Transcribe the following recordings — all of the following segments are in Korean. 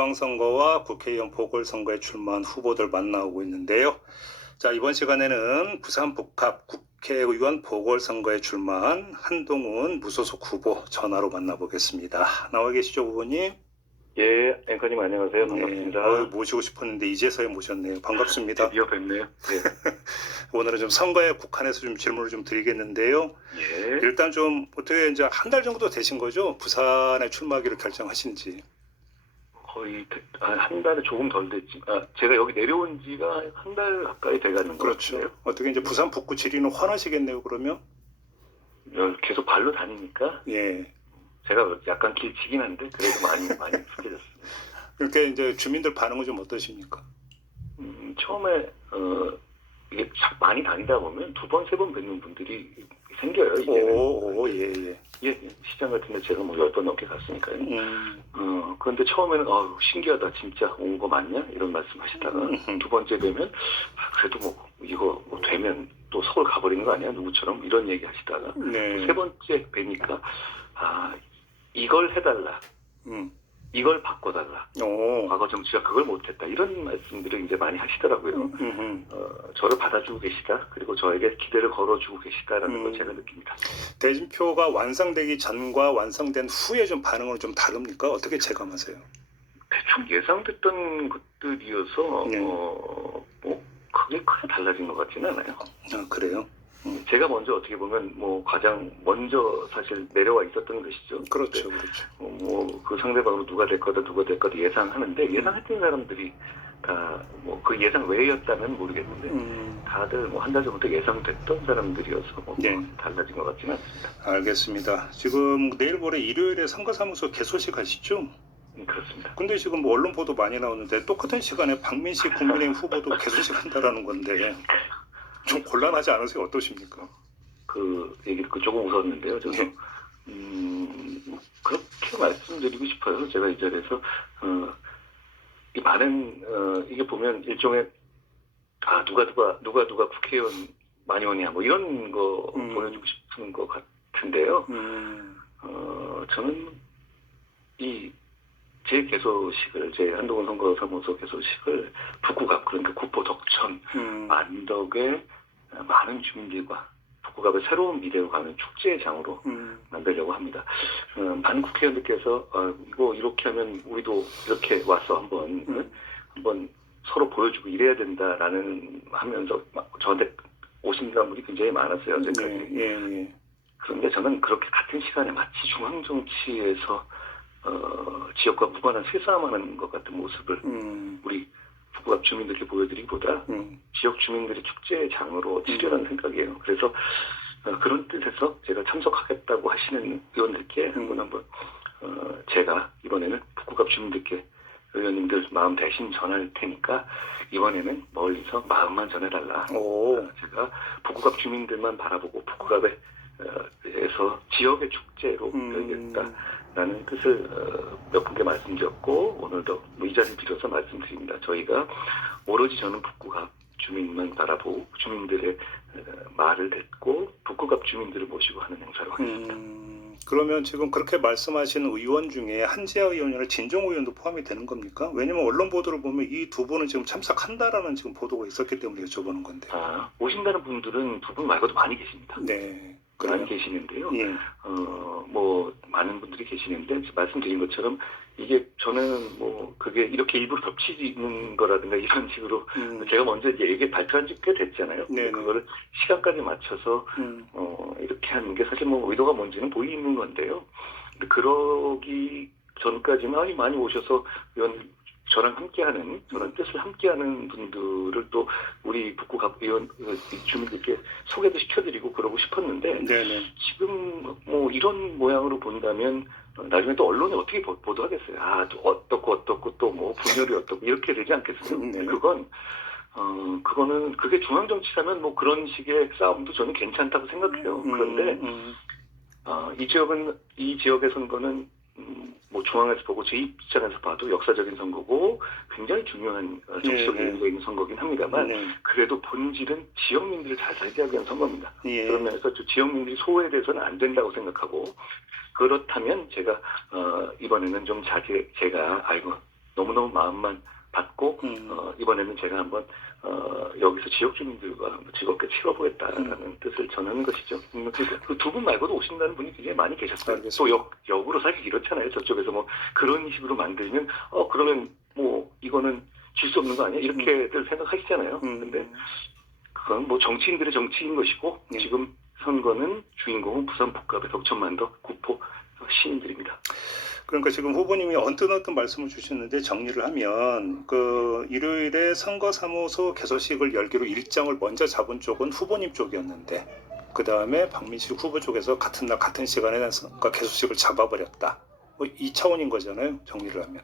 지방선거와 국회의원 보궐선거에 출마한 후보들 만나고 있는데요. 자, 이번 시간에는 부산 북합 국회의원 보궐선거에 출마한 한동훈 무소속 후보 전화로 만나보겠습니다. 나와 계시죠, 후보님? 예, 앵커님 안녕하세요. 반갑습니다. 네, 모시고 싶었는데 이제서야 모셨네요. 반갑습니다. 드디어 뵙네요. 네. 오늘은 좀 선거에 국한해서 좀 질문을 좀 드리겠는데요. 예. 일단 좀 어떻게 이제 한 달 정도 되신 거죠? 부산에 출마하기로 결정하신 지. 거의 한 달에 조금 덜 됐지. 제가 여기 내려온 지가 한 달 가까이 돼가는 것 그렇죠. 같아요. 어떻게 이제 부산 북구 지리는 환하시겠네요, 그러면? 계속 발로 다니니까 예. 제가 약간 길치긴 한데 그래도 많이 익숙해졌습니다. 그렇게 이제 주민들 반응은 좀 어떠십니까? 처음에 이게 많이 다니다 보면 두 번, 세 번 뵙는 분들이 생겨요. 이제는. 예. 예, 시장 같은데 제가 뭐 10번 넘게 갔으니까요. 그런데 처음에는 신기하다, 진짜 온 거 맞냐? 이런 말씀 하시다가 두 번째 되면 그래도 뭐 이거 뭐 되면 또 서울 가버리는 거 아니야? 누구처럼 이런 얘기 하시다가 네. 세 번째 뵈니까 이걸 해달라. 이걸 바꿔달라. 과거 정치가 그걸 못했다. 이런 말씀들을 이제 많이 하시더라고요. 저를 받아주고 계시다. 그리고 저에게 기대를 걸어주고 계시다라는 걸 제가 느낍니다. 대진표가 완성되기 전과 완성된 후에 좀 반응은 좀 다릅니까? 어떻게 체감하세요? 대충 예상됐던 것들이어서 뭐 크게 달라진 것 같지는 않아요. 그래요? 제가 먼저 어떻게 보면 뭐 가장 먼저 사실 내려와 있었던 것이죠. 그렇죠. 뭐 그 상대방으로 누가 될 거다 예상하는데 예상했던 사람들이 다 뭐 그 예상 외였다면 모르겠는데 다들 뭐 한 달 전부터 예상됐던 사람들이어서 뭐 달라진 것 같지는 않습니다. 알겠습니다. 지금 내일 모레 일요일에 선거사무소 개소식 하시죠? 그렇습니다. 근데 지금 뭐 언론 보도 많이 나오는데 똑같은 시간에 박민식 국민의힘 후보도 개소식 한다라는 건데 좀 곤란하지 않으세요? 어떠십니까? 그 얘기를 조금 웃었는데요. 저도 그렇게 말씀드리고 싶어요. 제가 이 자리에서 이 많은 이게 보면 일종의 누가 국회의원 많이 오냐 뭐 이런 거 보여주고 싶은 것 같은데요. 저는 제 개소식을, 제 한동훈 선거사무소 개소식을 북구갑, 그러니까 구포 덕천 안덕의 많은 주민들과 북구갑의 새로운 미래로 가는 축제의 장으로 만들려고 합니다. 많은 국회의원들께서 이거 이렇게 하면 우리도 이렇게 와서 한번 서로 보여주고 이래야 된다라는 하면서 저한테 오신다는 분이 굉장히 많았어요. 현재까지. 그런데 저는 그렇게 같은 시간에 마치 중앙정치에서 지역과 무관한 쇠싸움하는 것 같은 모습을 우리 북구갑 주민들께 보여드리기보다 지역 주민들의 축제의 장으로 치르라는 생각이에요. 그래서 그런 뜻에서 제가 참석하겠다고 하시는 의원들께 한번 제가 이번에는 북구갑 주민들께 의원님들 마음 대신 전할 테니까 이번에는 멀리서 마음만 전해달라. 제가 북구갑 주민들만 바라보고 북구갑에서 지역의 축제로 열겠다라는 뜻을 몇 분께 말씀드렸고 오늘도 이 자리를 빌어서 말씀드립니다. 저희가 오로지 저는 북구갑 주민만 바라보고 주민들의 말을 듣고 북구갑 주민들을 모시고 하는 행사로 하겠습니다. 그러면 지금 그렇게 말씀하신 의원 중에 한지아 의원이나 진종 의원도 포함이 되는 겁니까? 왜냐면 언론 보도를 보면 이 두 분은 지금 참석한다라는 지금 보도가 있었기 때문에 여쭤보는 건데. 오신다는 분들은 두 분 말고도 많이 계십니다. 네. 많이 계시는데요. 뭐 많은 분들이 계시는데 말씀드린 것처럼 이게 저는 뭐 그게 이렇게 일부러 겹치는 거라든가 이런 식으로 제가 먼저 이제 얘기 발표한 지 꽤 됐잖아요. 그거를 시간까지 맞춰서 이렇게 하는 게 사실 뭐 의도가 뭔지는 보이는 건데요. 근데 그러기 전까지만 많이 오셔서 저랑 함께하는 저런 뜻을 함께하는 분들을 또 우리 북구갑 의원 주민들께 소개도 시켜드리고 그러고 싶었는데 지금 뭐 이런 모양으로 본다면 나중에 또 언론에 어떻게 보도하겠어요? 어떻고 또 뭐 분열이 어떻고 이렇게 되지 않겠어요? 그게 중앙정치라면 뭐 그런 식의 싸움도 저는 괜찮다고 생각해요. 그런데 이 지역의 선거는 뭐 중앙에서 보고 제 입장에서 봐도 역사적인 선거고 굉장히 중요한 정치적인 의미가 있는 선거긴 합니다만 그래도 본질은 지역민들을 잘 살게 위한 선거입니다. 그런 면에서 지역민들이 소외돼서는 안 된다고 생각하고 그렇다면 제가 이번에는 좀 제가 너무너무 마음만 받고 이번에는 제가 한번 여기서 지역 주민들과 한번 즐겁게 치러보겠다라는 뜻을 전하는 것이죠. 그 두 분 말고도 오신다는 분이 굉장히 많이 계셨어요. 알겠습니다. 또 역으로 사실 이렇잖아요. 저쪽에서 뭐 그런 식으로 만들면 그러면 뭐 이거는 질 수 없는 거 아니야? 이렇게들 생각하시잖아요. 근데 그건 뭐 정치인들의 정치인 것이고 지금 선거는 주인공은 부산 북갑의 덕천만도 구포 시민들입니다. 그러니까 지금 후보님이 언뜻 말씀을 주셨는데 정리를 하면 그 일요일에 선거사무소 개소식을 열기로 일정을 먼저 잡은 쪽은 후보님 쪽이었는데 그 다음에 박민식 후보 쪽에서 같은 날 같은 시간에 그러니까 개소식을 잡아버렸다. 뭐 이 차원인 거잖아요. 정리를 하면.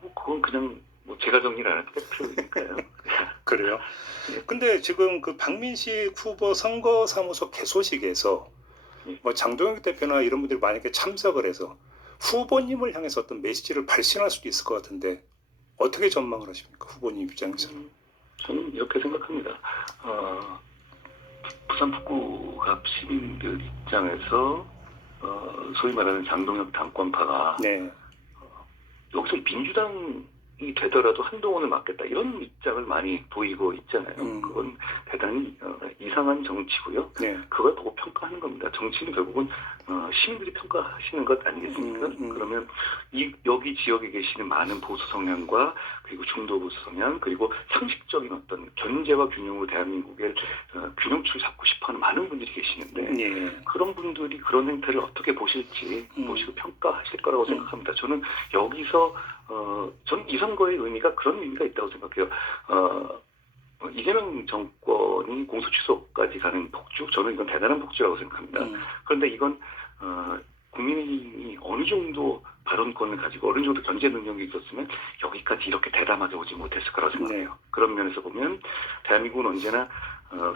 뭐 그건 그냥 뭐 제가 정리를 안 한 팩트니까요. 그래요. 근데 지금 그 박민식 후보 선거사무소 개소식에서 뭐 장동혁 대표나 이런 분들이 만약에 참석을 해서 후보님을 향해서 어떤 메시지를 발신할 수도 있을 것 같은데 어떻게 전망을 하십니까? 후보님 입장에서는. 저는 이렇게 생각합니다. 부산 북구갑 시민들 입장에서 소위 말하는 장동혁 당권파가 네. 여기서 민주당이 되더라도 한동훈을 막겠다 이런 입장을 많이 보이고 있잖아요. 그건 대단히 이상한 정치고요. 네. 그걸 보고 평가하는 겁니다. 정치는 결국은 시민들이 평가하시는 것 아니겠습니까? 그러면 여기 지역에 계시는 많은 보수 성향과 그리고 중도 보수 성향 그리고 상식적인 어떤 견제와 균형으로 대한민국의 균형추를 잡고 싶어하는 많은 분들이 계시는데 네. 그런 분들이 그런 행태를 어떻게 보실지 보시고 평가하실 거라고 생각합니다. 저는 여기서 저는 이 선거의 의미가 그런 의미가 있다고 생각해요. 이재명 정권이 공소 취소까지 가는 폭주, 저는 이건 대단한 폭주라고 생각합니다. 그런데 이건 국민이 어느 정도 발언권을 가지고 어느 정도 견제 능력이 있었으면 여기까지 이렇게 대담하게 오지 못했을 거라고 생각해요. 네. 그런 면에서 보면 대한민국은 언제나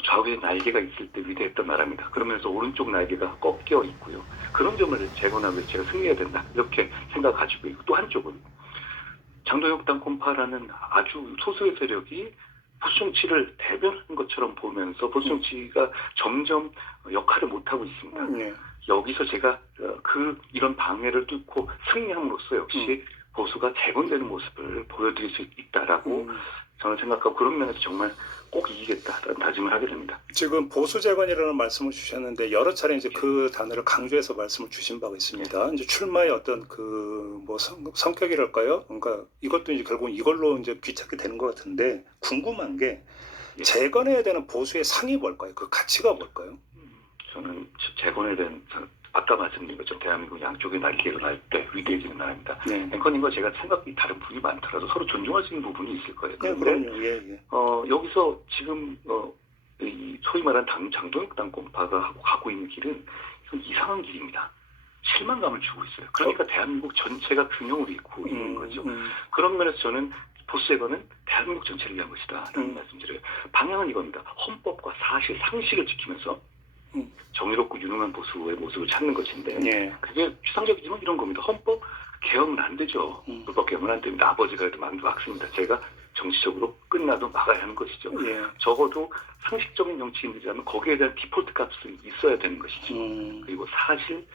좌우에 날개가 있을 때 위대했던 나라입니다. 그러면서 오른쪽 날개가 꺾여 있고요. 그런 점을 재건하기 위해서 제가 승리해야 된다. 이렇게 생각 가지고 있고 또 한쪽은 장동혁 당권파라는 아주 소수의 세력이 보수 정치를 대변하는 것처럼 보면서 보수 정치가 점점 역할을 못하고 있습니다. 네. 여기서 제가 이런 방해를 뚫고 승리함으로써 역시 보수가 재건되는 모습을 보여드릴 수 있다라고 저는 생각하고 그런 면에서 정말 꼭 이기겠다라는 다짐을 하게 됩니다. 지금 보수 재건이라는 말씀을 주셨는데 여러 차례 이제 그 단어를 강조해서 말씀을 주신 바가 있습니다. 이제 출마의 어떤 그 뭐 성격이랄까요? 그러니까 이것도 이제 결국 이걸로 이제 귀착이 되는 것 같은데 궁금한 게 재건해야 되는 보수의 상이 뭘까요? 그 가치가 뭘까요? 저는 재건에 대한 아까 말씀드린 것처럼 대한민국 양쪽의 날개가 날 때 위대해지는 나라입니다. 네. 앵커님과 제가 생각이 다른 부분이 많더라도 서로 존중할 수 있는 부분이 있을 거예요. 네, 그런데 그럼요. 예. 여기서 지금 이 소위 말하는 장동혁 당권파가 가고 있는 길은 이건 이상한 길입니다. 실망감을 주고 있어요. 그러니까 대한민국 전체가 균형을 잃고 있는 거죠. 그런 면에서 저는 보수 재건은 대한민국 전체를 위한 것이다. 라는 말씀드려요. 방향은 이겁니다. 헌법과 사실, 상식을 지키면서 정의롭고 유능한 보수의 모습을 찾는 것인데 예. 그게 추상적이지만 이런 겁니다. 헌법 개혁은 안 되죠. 불법 개혁은 안 됩니다. 아버지가 해도 막습니다. 제가 정치적으로 끝나도 막아야 하는 것이죠. 예. 적어도 상식적인 정치인들이라면 거기에 대한 디폴트 값은 있어야 되는 것이죠. 그리고 사실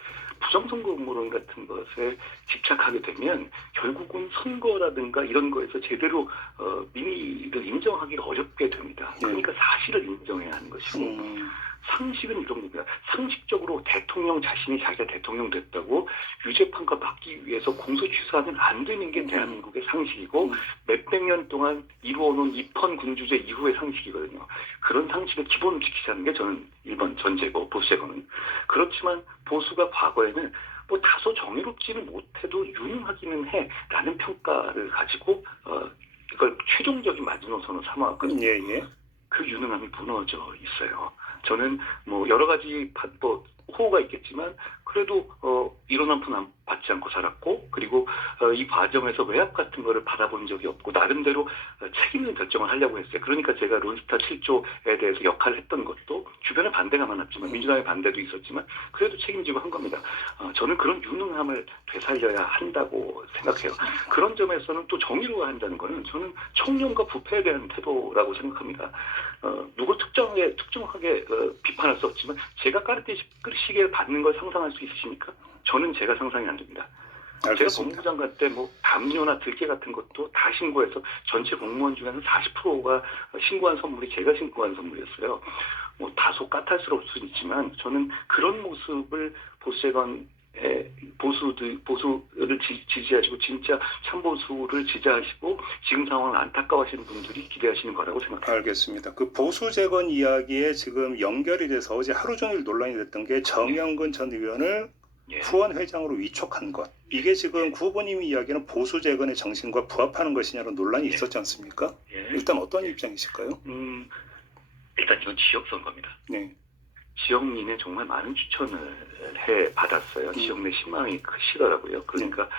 부정선거 음모론 같은 것에 집착하게 되면 결국은 선거라든가 이런 거에서 제대로 민의를 인정하기가 어렵게 됩니다. 그러니까 사실을 인정해야 하는 것이고 상식은 이런 겁니다. 상식적으로 대통령 자신이 자기가 대통령 됐다고 유죄판과 받기 위해서 공소 취소하면 안 되는 게 대한민국의 상식이고 몇백 년 동안 이루어놓은 입헌 군주제 이후의 상식이거든요. 그런 상식을 기본으로 지키자는 게 저는 1번 전제고 보수 재건은. 그렇지만 보수가 과거에는 뭐 다소 정의롭지는 못해도 유능하기는 해라는 평가를 가지고 이걸 최종적인 마지노선을 삼아왔거든요. 예. 그 유능함이 무너져 있어요. 저는 뭐 여러 가지 호호가 있겠지만 그래도 이런 한 푼 받지 않고 살았고 그리고 이 과정에서 외압 같은 거를 받아본 적이 없고 나름대로 책 있는 결정을 하려고 했어요. 그러니까 제가 론스타 7조에 대해서 역할을 했던 것도 주변에 반대가 많았지만 민주당의 반대도 있었지만 그래도 책임지고 한 겁니다. 저는 그런 유능함을 되살려야 한다고 생각해요. 그런 점에서는 또 정의로워야 한다는 거는 저는 청렴과 부패에 대한 태도라고 생각합니다. 누굴 특정하게 비판할 수 없지만 제가 까르띠에 시계를 받는 걸 상상할 수 있으십니까? 저는 제가 상상이 안 됩니다. 제가 알겠습니다. 법무부 장관 때 뭐 담요나 들개 같은 것도 다 신고해서 전체 공무원 중에는 40%가 신고한 선물이 제가 신고한 선물이었어요. 뭐 다소 까탈스러울 수 있지만 저는 그런 모습을 보수를 지지하시고 진짜 참보수를 지지하시고 지금 상황을 안타까워하시는 분들이 기대하시는 거라고 생각합니다. 알겠습니다. 그 보수 재건 이야기에 지금 연결이 돼서 어제 하루 종일 논란이 됐던 게 정영근 전 의원을 예. 후원 회장으로 위촉한 것. 이게 지금 구 후보님이 이야기하는 보수 재건의 정신과 부합하는 것이냐는 논란이 있었지 않습니까? 예. 일단 어떤 입장이실까요? 일단 이건 지역 선거입니다. 네. 지역민의 정말 많은 추천을 해 받았어요. 지역 내 희망이 크시더라고요. 그러니까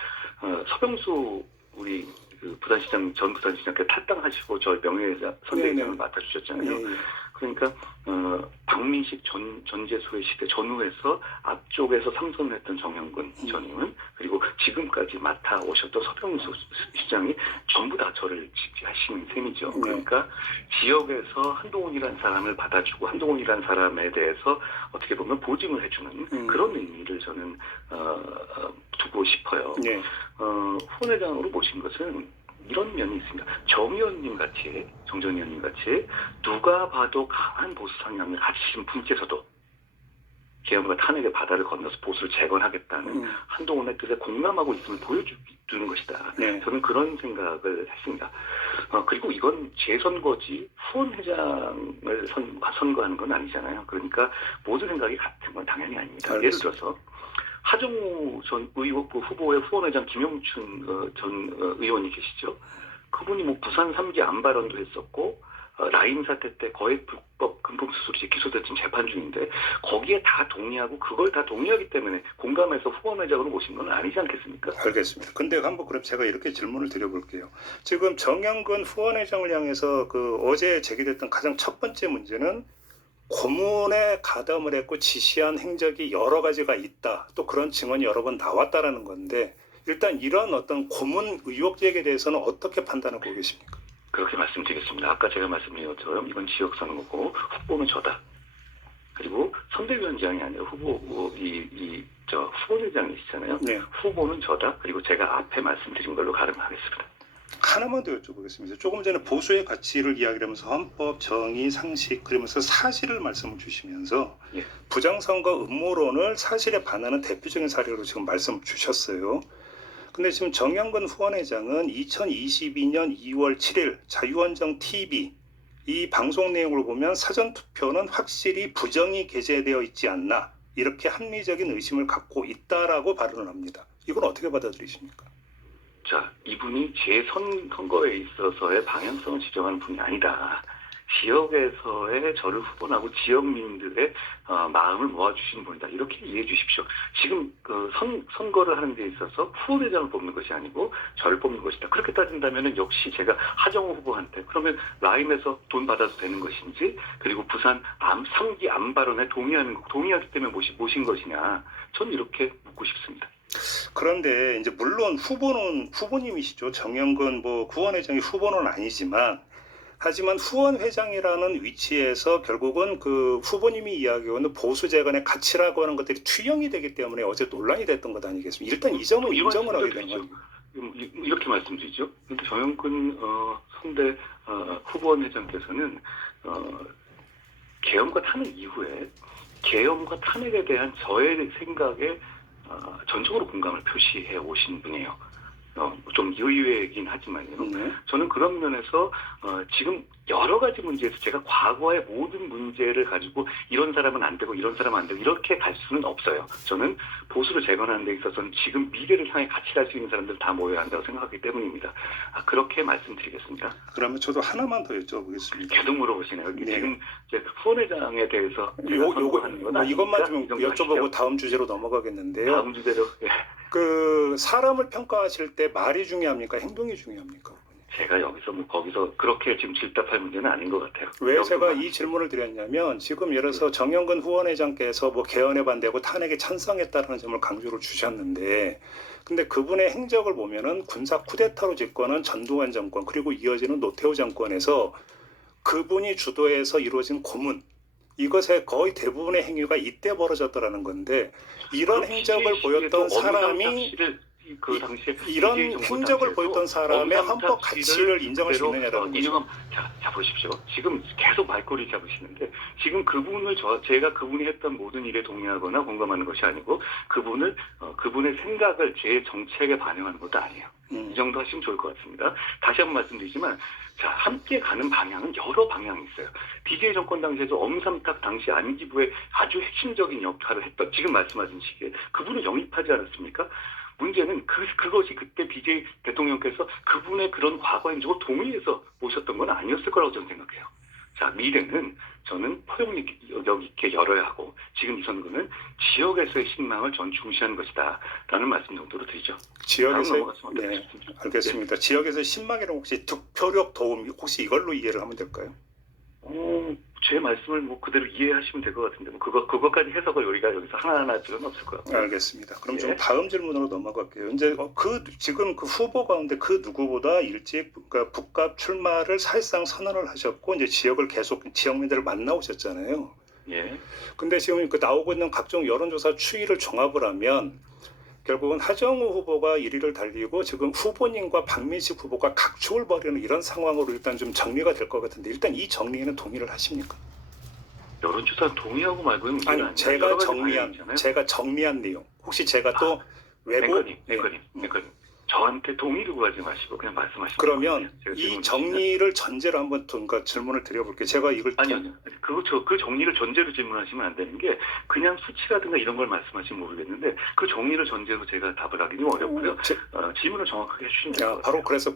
서병수 우리 그 전 부산시장께 탈당하시고 저 명예회장 선대위장을 맡아주셨잖아요. 예, 예. 그러니까 박민식 전재수의 시대 전후에서 앞쪽에서 상선을 했던 정영근 전임은 그리고 지금까지 맡아오셨던 서병수 시장이 전부 다 저를 지지하시는 셈이죠. 그러니까 지역에서 한동훈이라는 사람을 받아주고 한동훈이라는 사람에 대해서 어떻게 보면 보증을 해주는 그런 의미를 저는 두고 싶어요. 네. 후원회장으로 모신 것은 이런 면이 있습니다. 정 의원님 같이, 정전 의원님 같이 누가 봐도 강한 보수 성향을 가지신 분께서도 계엄과 탄핵의 바다를 건너서 보수를 재건하겠다는 한동훈의 뜻에 공감하고 있음을 보여주는 것이다. 네. 저는 그런 생각을 했습니다. 그리고 이건 재선거지 후원회장을 선거하는 건 아니잖아요. 그러니까 모든 생각이 같은 건 당연히 아닙니다. 알겠습니다. 예를 들어서 하정우 전 후보의 후원회장 김용춘 전 의원이 계시죠. 그분이 뭐 부산 3기 안발언도 했었고 라임 사태 때 거액 불법 금품 수수료에 기소됐던 재판 중인데 거기에 다 동의하고 그걸 다 동의하기 때문에 공감해서 후원회장으로 모신 건 아니지 않겠습니까? 알겠습니다. 근데 한번 그럼 제가 이렇게 질문을 드려볼게요. 지금 정영근 후원회장을 향해서 그 어제 제기됐던 가장 첫 번째 문제는 고문에 가담을 했고 지시한 행적이 여러 가지가 있다. 또 그런 증언이 여러 번 나왔다라는 건데 일단 이런 어떤 고문 의혹 제기에 대해서는 어떻게 판단하고 계십니까? 그렇게 말씀드리겠습니다. 아까 제가 말씀드린 것처럼 이건 지역 선거고 후보는 저다. 그리고 선대위원장이 아니라 후보회장이시잖아요. 네. 후보는 저다. 그리고 제가 앞에 말씀드린 걸로 가름하겠습니다. 하나만 더 여쭤보겠습니다. 조금 전에 보수의 가치를 이야기하면서 헌법, 정의, 상식 그러면서 사실을 말씀을 주시면서 예. 부정선거 음모론을 사실에 반하는 대표적인 사례로 지금 말씀을 주셨어요. 근데 지금 정영근 후원회장은 2022년 2월 7일 자유원정 TV 이 방송 내용을 보면 사전투표는 확실히 부정이 게재되어 있지 않나 이렇게 합리적인 의심을 갖고 있다라고 발언을 합니다. 이건 어떻게 받아들이십니까? 자, 이분이 제 선거에 있어서의 방향성을 지정하는 분이 아니다. 지역에서의 저를 후원하고 지역민들의 마음을 모아주시는 분이다. 이렇게 이해해 주십시오. 지금 선거를 하는 데 있어서 후원회장을 뽑는 것이 아니고 저를 뽑는 것이다. 그렇게 따진다면 역시 제가 하정우 후보한테 그러면 라임에서 돈 받아도 되는 것인지 그리고 부산 3기 안발언에 동의하기 때문에 모신 것이냐. 저는 이렇게 묻고 싶습니다. 그런데 이제 물론 후보님이시죠. 정영근 후원회장이 후보는 아니지만 하지만 후원회장이라는 위치에서 결국은 그 후보님이 이야기하는 보수 재건의 가치라고 하는 것들이 투영이 되기 때문에 어제 논란이 됐던 것 아니겠습니까? 일단 이 점은 인정을 하게 된 거죠. 이렇게 말씀드리죠. 정영근 선대 후보원회장께서는 계엄과 탄핵 이후에 계엄과 탄핵에 대한 저의 생각에 전적으로 공감을 표시해 오신 분이에요. 좀 의외이긴 하지만요. 저는 그런 면에서 지금 여러 가지 문제에서 제가 과거의 모든 문제를 가지고 이런 사람은 안 되고 이런 사람은 안 되고 이렇게 갈 수는 없어요. 저는 보수를 재건하는 데 있어서는 지금 미래를 향해 같이 갈 수 있는 사람들 다 모여야 한다고 생각하기 때문입니다. 그렇게 말씀드리겠습니다. 그러면 저도 하나만 더 여쭤보겠습니다. 계속 물어보시네요. 네. 지금 이제 후원회장에 대해서 이것만 좀 여쭤보고 다음 주제로 넘어가겠는데요. 다음 주제로. 예. 그 사람을 평가하실 때 말이 중요합니까? 행동이 중요합니까? 제가 여기서 거기서 그렇게 지금 질답할 문제는 아닌 것 같아요. 왜 제가 이 질문을 드렸냐면 지금 예를 들어서 정영근 후원회장께서 개헌에 반대하고 탄핵에 찬성했다는 점을 강조를 주셨는데 근데 그분의 행적을 보면은 군사 쿠데타로 집권한 전두환 정권 그리고 이어지는 노태우 정권에서 그분이 주도해서 이루어진 고문 이것의 거의 대부분의 행위가 이때 벌어졌더라는 건데 이런 행적을 보였던 사람이 그 당시에 이런 DJ 정부 행적을 당시에도 보였던 사람의 엄삼탑 헌법 가치를 인정할 수 그대로, 있느냐라는 거죠. 인정함. 자 보십시오. 지금 계속 말꼬리 잡으시는데 지금 그분을 제가 그분이 했던 모든 일에 동의하거나 공감하는 것이 아니고 그분의 생각을 제 정책에 반영하는 것도 아니에요. 이 정도 하시면 좋을 것 같습니다. 다시 한번 말씀드리지만 자 함께 가는 방향은 여러 방향이 있어요. DJ 정권 당시에도 엄삼탁 당시 안기부의 아주 핵심적인 역할을 했던 지금 말씀하신 시기에 그분을 영입하지 않았습니까? 문제는 그것이 그때 BJ 대통령께서 그분의 그런 과거 행적을 동의해서 모셨던 건 아니었을 거라고 저는 생각해요. 자, 미래는 저는 포용력 있게 열어야 하고 지금 이 선거는 지역에서의 신망을 전 중시하는 것이다 라는 말씀 정도로 드리죠. 지역에서 네, 알겠습니다. 지역에서 신망이라면 혹시 득표력 도움 혹시 이걸로 이해를 하면 될까요? 제 말씀을 뭐 그대로 이해하시면 될 것 같은데 뭐 그것까지 해석을 우리가 여기서 하나하나 할 필요는 없을 것 같아요. 알겠습니다. 그럼 좀 다음 질문으로 넘어갈게요. 이제 지금 그 후보 가운데 그 누구보다 일찍 그러니까 북갑 출마를 사실상 선언을 하셨고 이제 지역을 계속 지역민들을 만나오셨잖아요. 예. 근데 지금 그 나오고 있는 각종 여론조사 추이를 종합을 하면 결국은 하정우 후보가 1위를 달리고 지금 후보님과 박민식 후보가 각축을 벌이는 이런 상황으로 일단 좀 정리가 될 것 같은데 일단 이 정리에는 동의를 하십니까? 여론조사 동의하고 말고는 문제가 아니 아니라 제가 정리한 내용 혹시 제가 또 외부 앵커님 저한테 동의를 구하지 마시고 그냥 말씀하시면 그러면 이 정리를 전제로 한번 그러니까 질문을 드려볼게요. 제가 이걸 아니요. 그 정리를 전제로 질문하시면 안 되는 게 그냥 수치라든가 이런 걸 말씀하시면 모르겠는데 그 정리를 전제로 제가 답을 하기는 어렵고요. 질문을 정확하게 해주시면 돼요.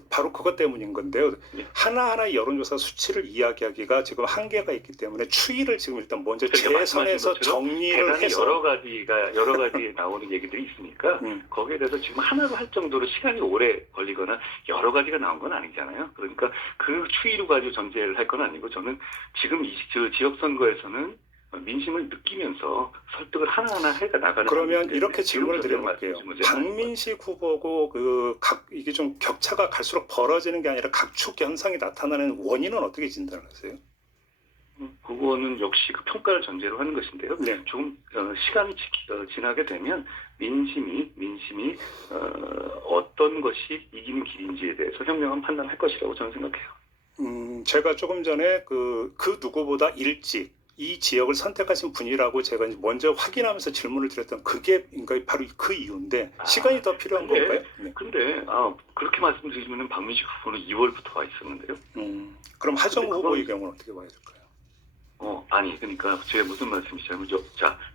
바로 그것 때문인 건데요. 예. 하나하나 여론조사 수치를 이야기하기가 지금 한계가 있기 때문에 추이를 지금 일단 먼저 재선에서 정리를 해서 여러 가지 나오는 얘기들이 있으니까 거기에 대해서 지금 하나로 할 정도로 시간이 오래 걸리거나 여러 가지가 나온 건 아니잖아요. 그러니까 그 추이로 가지고 전제를 할 건 아니고 저는 지금 이 지역 선거에서는 민심을 느끼면서 설득을 하나하나 해가 나가는. 그러면 이렇게 질문을 드려볼게요. 박민식 후보고 이게 좀 격차가 갈수록 벌어지는 게 아니라 각축 현상이 나타나는 원인은 어떻게 진단하세요? 그거는 역시 그 평가를 전제로 하는 것인데요. 네. 좀 시간이 지나게 되면 민심이 어떤 것이 이기는 길인지에 대해서 현명한 판단을 할 것이라고 저는 생각해요. 제가 조금 전에 그 누구보다 일찍 이 지역을 선택하신 분이라고 제가 먼저 확인하면서 질문을 드렸던 그게 바로 그 이유인데 시간이 더 필요한 건가요? 네. 근데 그렇게 말씀드리면 박민식 후보는 2월부터 와 있었는데요. 그럼 하정우 후보의 경우는 어떻게 봐야 될까요? 아니 그러니까 제가 무슨 말씀이시냐면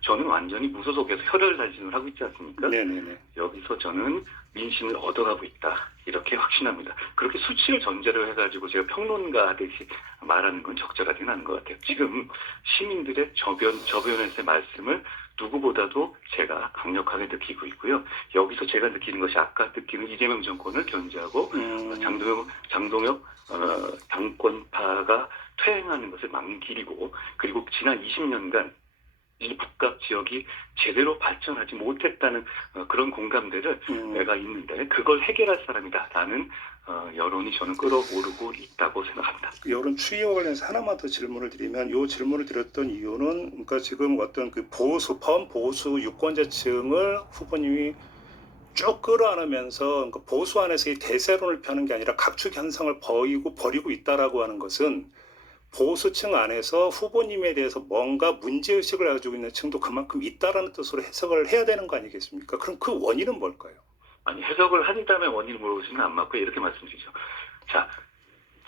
저는 완전히 무소속에서 혈혈단신을 하고 있지 않습니까? 네네네. 여기서 저는 민심을 얻어가고 있다 이렇게 확신합니다. 그렇게 수치를 전제로 해가지고 제가 평론가 하듯이 말하는 건 적절하지는 않은 것 같아요. 지금 시민들의 저변에서의 말씀을 누구보다도 제가 강력하게 느끼고 있고요. 여기서 제가 느끼는 것이 아까 느끼는 이재명 정권을 견제하고 장동혁 당권파가 퇴행하는 것을 막는 길이고 그리고 지난 20년간 이 북갑 지역이 제대로 발전하지 못했다는 그런 공감대를 내가 있는데 그걸 해결할 사람이다라는 여론이 저는 끌어오르고 있다고 생각합니다. 여론 추이와 관련해서 하나만 더 질문을 드리면 이 질문을 드렸던 이유는 그러니까 지금 어떤 그 범보수 유권자층을 후보님이 쭉 끌어안으면서 그러니까 보수 안에서의 대세론을 펴는 게 아니라 각축 현상을 벌이고 있다라고 하는 것은 보수층 안에서 후보님에 대해서 뭔가 문제의식을 가지고 있는 층도 그만큼 있다라는 뜻으로 해석을 해야 되는 거 아니겠습니까? 그럼 그 원인은 뭘까요? 아니 해석을 한다면 원인을 물어보시면 안 맞고 이렇게 말씀드리죠. 자,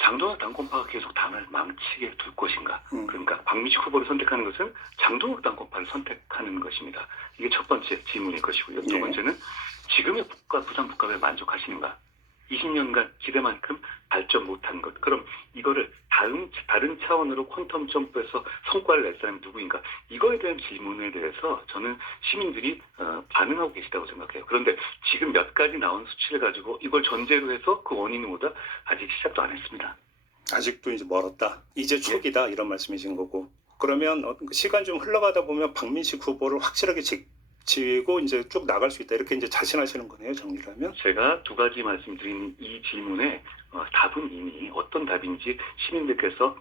장동혁 당권파가 계속 당을 망치게 둘 것인가? 그러니까 박민식 후보를 선택하는 것은 장동혁 당권파를 선택하는 것입니다. 이게 첫 번째 질문일 것이고요. 두 번째는 지금의 부산 북갑에 만족하시는가? 20년간 기대만큼 발전 못한 것. 그럼 이거를 다른 차원으로 퀀텀 점프해서 성과를 낼 사람이 누구인가? 이거에 대한 질문에 대해서 저는 시민들이 반응하고 계시다고 생각해요. 그런데 지금 몇 가지 나온 수치를 가지고 이걸 전제로 해서 그 원인은 뭐다? 아직 시작도 안 했습니다. 아직도 이제 멀었다. 이제 초기다. 이런 말씀이신 거고. 그러면 시간 좀 흘러가다 보면 박민식 후보를 확실하게 지고 이제 쭉 나갈 수 있다. 이렇게 이제 자신하시는 거네요. 정리를 하면. 제가 두 가지 말씀드린 이 질문에 답은 이미 어떤 답인지 시민들께서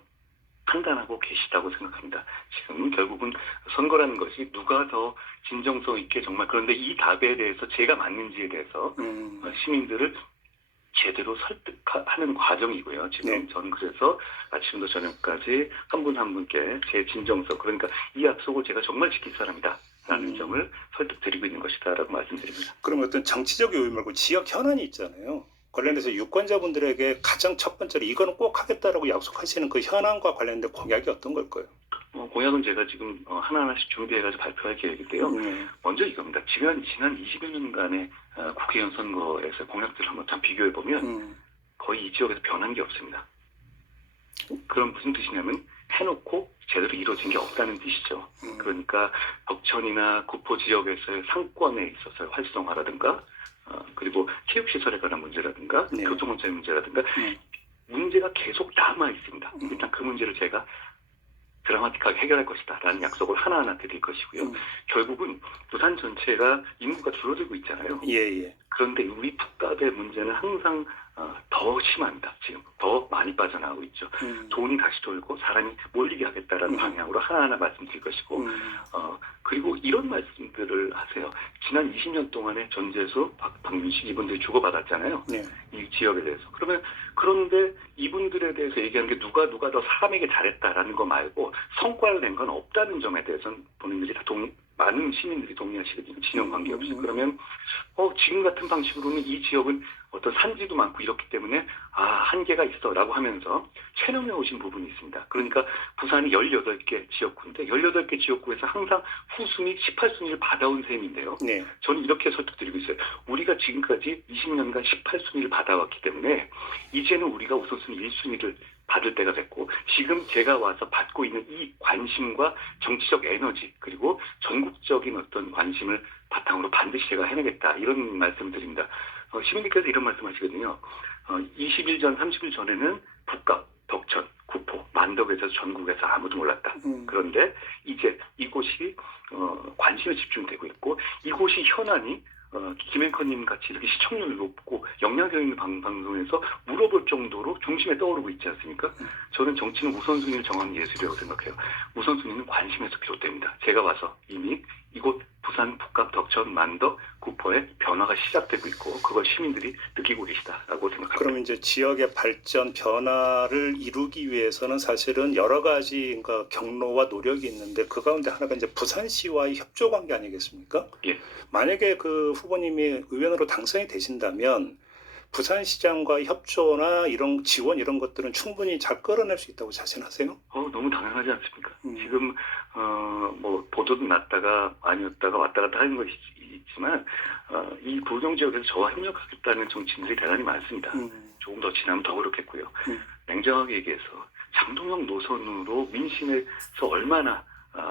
판단하고 계시다고 생각합니다. 지금 결국은 선거라는 것이 누가 더 진정성 있게 정말 그런데 이 답에 대해서 제가 맞는지에 대해서 시민들을 제대로 설득하는 과정이고요. 지금 네. 저는 그래서 아침부터 저녁까지 한 분 한 분께 제 진정성, 그러니까 이 약속을 제가 정말 지킬 사람이다라는 점을 설득드리고 있는 것이다라고 말씀드립니다. 그럼 어떤 정치적 요인 말고 지역 현안이 있잖아요. 관련돼서 유권자분들에게 가장 첫 번째로 이거는 꼭 하겠다라고 약속하시는 그 현안과 관련된 공약이 어떤 걸까요? 공약은 제가 지금 하나하나씩 준비해가지고 발표할 계획인데요. 먼저 이겁니다. 지난 20여 년간의 국회의원 선거에서 공약들을 한번 참 비교해보면 거의 이 지역에서 변한 게 없습니다. 그럼 무슨 뜻이냐면 해놓고 제대로 이루어진 게 없다는 뜻이죠. 그러니까 덕천이나 구포 지역에서의 상권에 있어서의 활성화라든가 그리고 체육시설에 관한 문제라든가 네. 교통원자의 문제라든가 문제가 계속 남아 있습니다. 일단 그 문제를 제가 드라마틱하게 해결할 것이다 라는 약속을 하나하나 드릴 것이고요. 결국은 부산 전체가 인구가 줄어들고 있잖아요. 예. 그런데 우리 풋갑의 문제는 항상 더 심합니다. 지금 더 많이 빠져나가고 있죠. 돈이 다시 돌고 사람이 몰리게 하겠다라는 방향으로 하나하나 말씀드릴 것이고 그리고 이런 말씀들을 하세요. 지난 20년 동안에 전재수, 박민식 이분들이 주고받았잖아요. 네. 이 지역에 대해서. 그런데 이분들에 대해서 얘기하는 게 누가 더 사람에게 잘했다라는 거 말고 성과를 낸 건 없다는 점에 대해서는 본인들이 다 많은 시민들이 동의하시거든요. 진영 관계없이. 그러면 지금 같은 방식으로는 이 지역은 어떤 산지도 많고 이렇기 때문에 한계가 있어라고 하면서 체념해 오신 부분이 있습니다. 그러니까 부산이 18개 지역구인데 18개 지역구에서 항상 후순위 18순위를 받아온 셈인데요. 네. 저는 이렇게 설득드리고 있어요. 우리가 지금까지 20년간 18순위를 받아왔기 때문에 이제는 우리가 우선순위 1순위를 받을 때가 됐고 지금 제가 와서 받고 있는 이 관심과 정치적 에너지 그리고 전국적인 어떤 관심을 바탕으로 반드시 제가 해내겠다 이런 말씀드립니다. 시민들께서 이런 말씀하시거든요. 20일 전, 30일 전에는 북갑, 덕천, 구포, 만덕에서 전국에서 아무도 몰랐다. 그런데 이제 이곳이 관심에 집중되고 있고 이곳이 현안이 김앵커님 같이 이렇게 시청률이 높고 영향력 있는 방송에서 물어볼 정도로 중심에 떠오르고 있지 않습니까? 저는 정치는 우선순위를 정하는 예술이라고 생각해요. 우선순위는 관심에서 비롯됩니다. 제가 와서 이미 이곳 부산, 북갑, 덕천, 만덕, 구포에 변화가 시작되고 있고 그걸 시민들이 느끼고 계시다라고 생각합니다. 그럼 이제 지역의 발전, 변화를 이루기 위해서는 사실은 여러 가지 경로와 노력이 있는데 그 가운데 하나가 이제 부산시와의 협조 관계 아니겠습니까? 예. 만약에 그 후보님이 의원으로 당선이 되신다면 부산시장과 협조나 이런 지원 이런 것들은 충분히 잘 끌어낼 수 있다고 자신하세요? 너무 당연하지 않습니까? 지금 뭐 보도도 났다가 아니었다가 왔다 갔다 하는 것이 있지만 이 부경 지역에서 저와 협력하겠다는 정치인들이 대단히 많습니다. 조금 더 지나면 더 그렇겠고요. 냉정하게 얘기해서 장동영 노선으로 민심에서 얼마나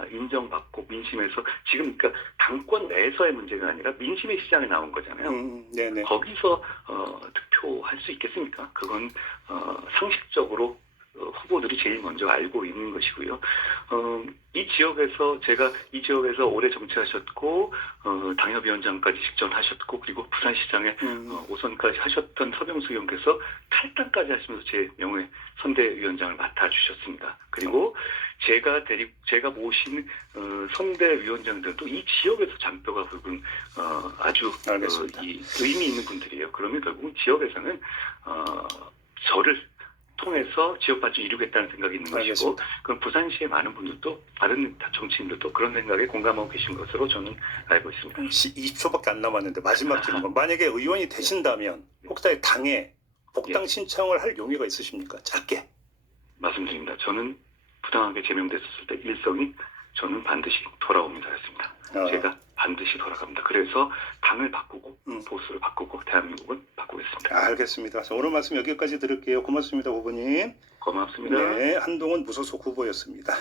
인정받고 민심에서 지금 그러니까 당권 내에서의 문제가 아니라 민심의 시장에 나온 거잖아요. 네네. 거기서 득표할 수 있겠습니까? 그건 상식적으로 후보들이 제일 먼저 알고 있는 것이고요. 이 지역에서 제가 이 지역에서 오래 정치하셨고 당협위원장까지 직전하셨고 그리고 부산시장에 5선까지 하셨던 서병수 의원께서 탈당까지 하시면서 제 명예 선대위원장을 맡아주셨습니다. 그리고 제가 모신 선대위원장들도 이 지역에서 잔뼈가 굵은 아주 이 의미 있는 분들이에요. 그러면 결국은 지역에서는 저를 통해서 지역 발전 이루겠다는 생각이 있는 것이고 그럼 부산시의 많은 분들도 다른 정치인들도 그런 생각에 공감하고 계신 것으로 저는 알고 있습니다. 20초밖에 안 남았는데 마지막 질문. 만약에 의원이 되신다면 혹시 당에 복당 신청을 할 용의가 있으십니까? 짧게. 말씀드립니다. 저는 부당하게 제명됐었을 때 일성이 저는 반드시 돌아옵니다 했습니다. 제가 반드시 돌아갑니다. 그래서 당을 바꾸고 보수를 바꾸고 대한민국을 바꾸겠습니다. 알겠습니다. 오늘 말씀 여기까지 들을게요. 고맙습니다, 후보님. 고맙습니다. 네, 한동훈 무소속 후보였습니다.